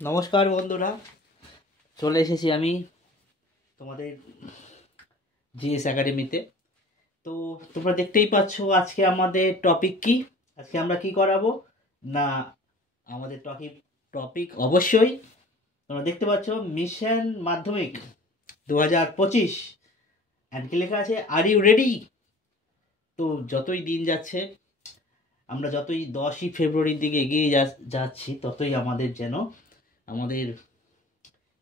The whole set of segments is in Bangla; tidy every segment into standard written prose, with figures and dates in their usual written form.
নমস্কার বন্ধুরা, চলে এসেছি আমি তোমাদের জিএস একাডেমিতে। তো তোমরা দেখতেই পাচ্ছ আজকে আমাদের টপিক কি। আজকে আমরা কি করাবো না, আমাদের টপিক অবশ্যই তোমরা দেখতে পাচ্ছ মিশন মাধ্যমিক 2025 অ্যান্ড কি লেখা আছে, আর ইউ রেডি। তো যতই দিন যাচ্ছে, আমরা যতই 10ই ফেব্রুয়ারির দিকে এগিয়ে যাচ্ছি, ততই আমাদের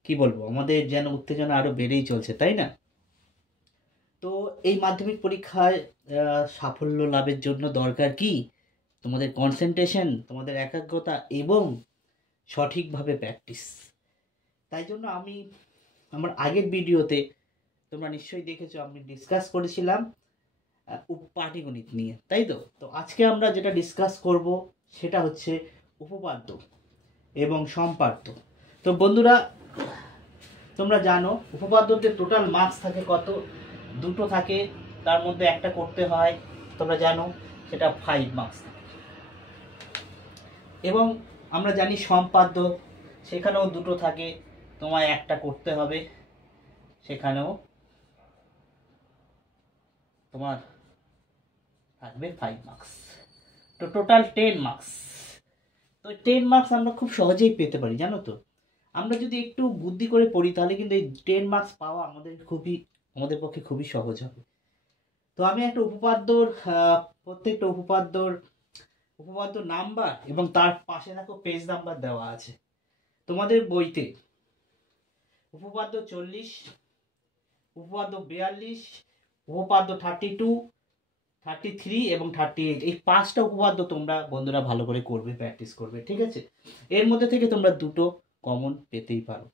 কি বলবো, আমাদের যেন উত্তেজনা আরো বেড়েই চলছে, তাই না? তো এই মাধ্যমিক পরীক্ষায় সাফল্য লাভের জন্য দরকার কি? তোমাদের কনসেন্ট্রেশন, তোমাদের একাগ্রতা এবং সঠিকভাবে প্র্যাকটিস। তাই জন্য আমি আমার আগের ভিডিওতে তোমরা নিশ্চয়ই দেখেছো, আমি ডিসকাস করেছিলাম পাটিগণিত নিয়ে, তাই তো। তো আজকে আমরা যেটা ডিসকাস করব সেটা হচ্ছে উপপাদ্য এবং সম্পাদ্য। তো বন্ধুরা, তোমরা জানো উপপাদ্যতে টোটাল মার্কস থাকে কত? দুটো থাকে, তার মধ্যে একটা করতে হয়, তোমরা জানো সেটা 5 মার্কস থাকে। এবং আমরা জানি সম্পাদ্য, সেখানেও দুটো থাকে, তোমায় একটা করতে হবে, সেখানেও তোমার থাকবে 5 মার্কস। তো টোটাল 10 মার্কস। তো 10 মার্কস আমরা খুব সহজেই পেতে পারি, জানো তো। আমরা যদি একটু বুদ্ধি করে পড়ি তাহলে কিন্তু এই 10 মার্কস পাওয়া আমাদের পক্ষে খুবই সহজ হবে। তো আমি একটা উপপাদ্যর প্রত্যেকটা উপপাদ্য নাম্বার এবং তার পাশে দেখো পেজ নাম্বার দেওয়া আছে তোমাদের বইতে। উপপাদ্য 40, উপপাদ্য 42, উপপাদ্য 32, 33 এবং 38, এই 5টা উপপাদ্য তোমরা বন্ধুরা ভালো করে করবে, প্র্যাকটিস করবে, ঠিক আছে। এর মধ্যে থেকে তোমরা দুটো কমন পেতেই পারো।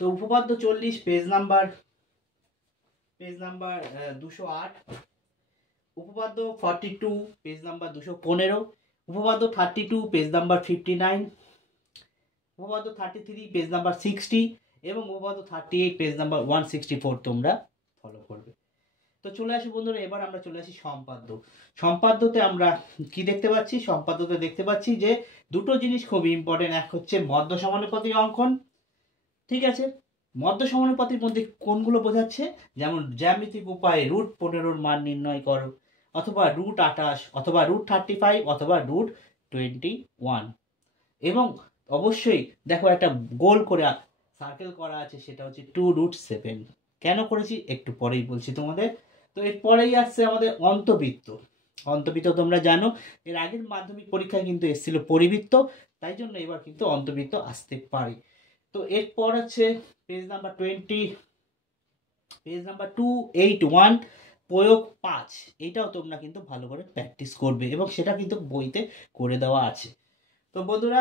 তো উপপাদ্য 40 পেজ নাম্বার 208, উপপাদ্য 42 পেজ নাম্বার 215, উপপাদ্য 32 পেজ নাম্বার 59, উপপাদ্য 33 পেজ নাম্বার 60 এবং উপপাদ্য 38 পেজ নাম্বার 164 তোমরা ফলো করবে। তো চলে আসি বন্ধুরা, এবার আমরা চলে আসি সম্পাদ্যতে আমরা কি দেখতে পাচ্ছি? সম্পাদ্যতে দেখতে পাচ্ছি যে দুটো জিনিস খুবই ইম্পর্টেন্ট। এক হচ্ছে মধ্য সমানুপাতির অঙ্কন, ঠিক আছে। মধ্য সমানুপাতির মধ্যে কোনগুলো বোঝাচ্ছে? যেমন জ্যামিতিক উপায়ে √15 মান নির্ণয় করো, অথবা √28, অথবা √35, অথবা √21। এবং অবশ্যই দেখো একটা গোল করে সার্কেল করা আছে, সেটা হচ্ছে 2√7। কেন করেছি একটু পরেই বলছি তোমাদের। তো এর পরেই আসছে আমাদের অন্তবৃত্ত। অন্তবৃত্ত তোমরা জানো, এর আগের মাধ্যমিক পরীক্ষায় কিন্তু এসেছিল পরিবৃত্ত, তাই জন্য এবার কিন্তু অন্তবৃত্ত আসতে পারে। তো এরপর হচ্ছে পেজ নাম্বার 281, প্রয়োগ 5। এটাও তোমরা কিন্তু ভালো করে প্র্যাকটিস করবে এবং সেটা কিন্তু বইতে করে দেওয়া আছে। তো বন্ধুরা,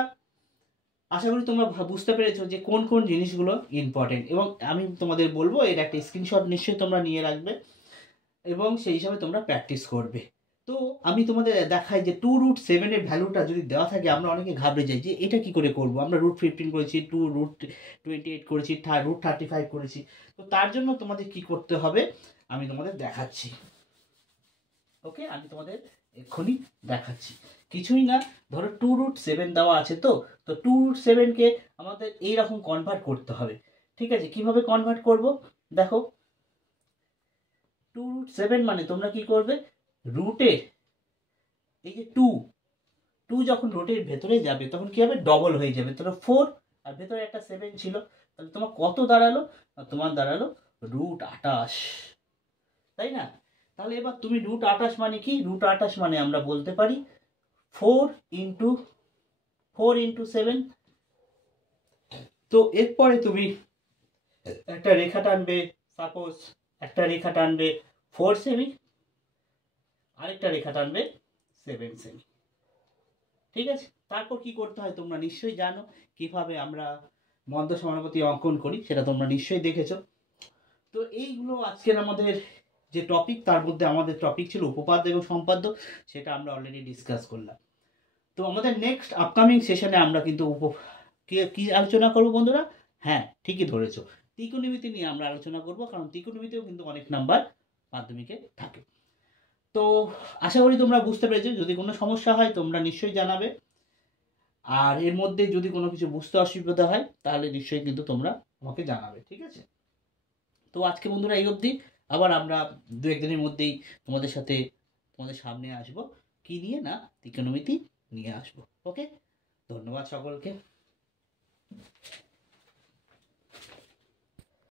আশা করি তোমরা বুঝতে পেরেছো যে কোন কোন জিনিসগুলো ইম্পর্টেন্ট, এবং আমি তোমাদের বলবো এর একটা স্ক্রিনশট নিশ্চয়ই তোমরা নিয়ে রাখবে এবং সেই হিসাবে তোমরা প্র্যাকটিস করবে। তো আমি তোমাদের দেখাই যে 2√7 এর ভ্যালুটা যদি দেওয়া থাকে, আমরা অনেকে ঘাবড়ে যাই যে এটা কি করে করব। আমরা √15 করেছি, 2√28 করেছি, √35 করেছি। তো তার জন্য তোমাদের কি করতে হবে আমি তোমাদের দেখাচ্ছি। ওকে, আমি তোমাদের এক্ষুনি দেখাচ্ছি। কিছুই না, ধরো 2√7 দেওয়া আছে, তো 2√7 কে আমাদের এইরকম কনভার্ট করতে হবে, ঠিক আছে। কিভাবে কনভার্ট করব দেখো। 2√7 মানে তোমরা কি করবে, রুটের এই যে 2 যখন রুটের ভেতরে যাবে তখন কি হবে, ডবল হয়ে যাবে। ধরো 4 আর ভেতরে একটা 7 ছিল, তাহলে তোমার কত দাঁড়ালো? তোমার দাঁড়ালো √28, তাই না? তাহলে এবার তুমি √28 মানে কি? √28 মানে আমরা বলতে পারি 4 × 7। তো এরপরে তুমি একটা রেখা টানবে, সাপোজ একটা রেখা টানবে 4 সেমি, আরেকটা রেখা টানবে 7 সেমি, ঠিক আছে। তারপর কি করতে হয় তোমরা নিশ্চয়ই জানো, কিভাবে আমরা মধ্য সমানুপাতি অঙ্কন করি সেটা তোমরা নিশ্চয়ই দেখেছো। তো এইগুলো আজকের আমাদের যে টপিক, তার মধ্যে আমাদের টপিক ছিল উপপাদ্য এবং সম্পাদ্য, সেটা আমরা অলরেডি ডিসকাস করলাম। তো আমাদের নেক্সট আপকামিং সেশনে আমরা কিন্তু কি আলোচনা করব বন্ধুরা? হ্যাঁ, ঠিকই ধরেছো, ত্রিকোণমিতি নিয়ে আমরা আলোচনা করব, কারণ ত্রিকোণমিতিও কিন্তু অনেক নাম্বার মাধ্যমিকে থাকে। তো আশা করি তোমরা বুঝতে পেরেছো। যদি কোনো সমস্যা হয় তোমরা নিশ্চয়ই জানাবে। আর এর মধ্যে যদি কোনো কিছু বুঝতে অসুবিধা হয় তাহলে নিশ্চয়ই কিন্তু তোমরা আমাকে জানাবে, ঠিক আছে? তো আজকে বন্ধুরা এই অবধি। আবার আমরা দু একদিনের মধ্যেই তোমাদের সাথে তোমাদের সামনে আসবো, কি নিয়ে না, ত্রিকোণমিতি নিয়ে আসবো। ওকে, ধন্যবাদ সকলকে।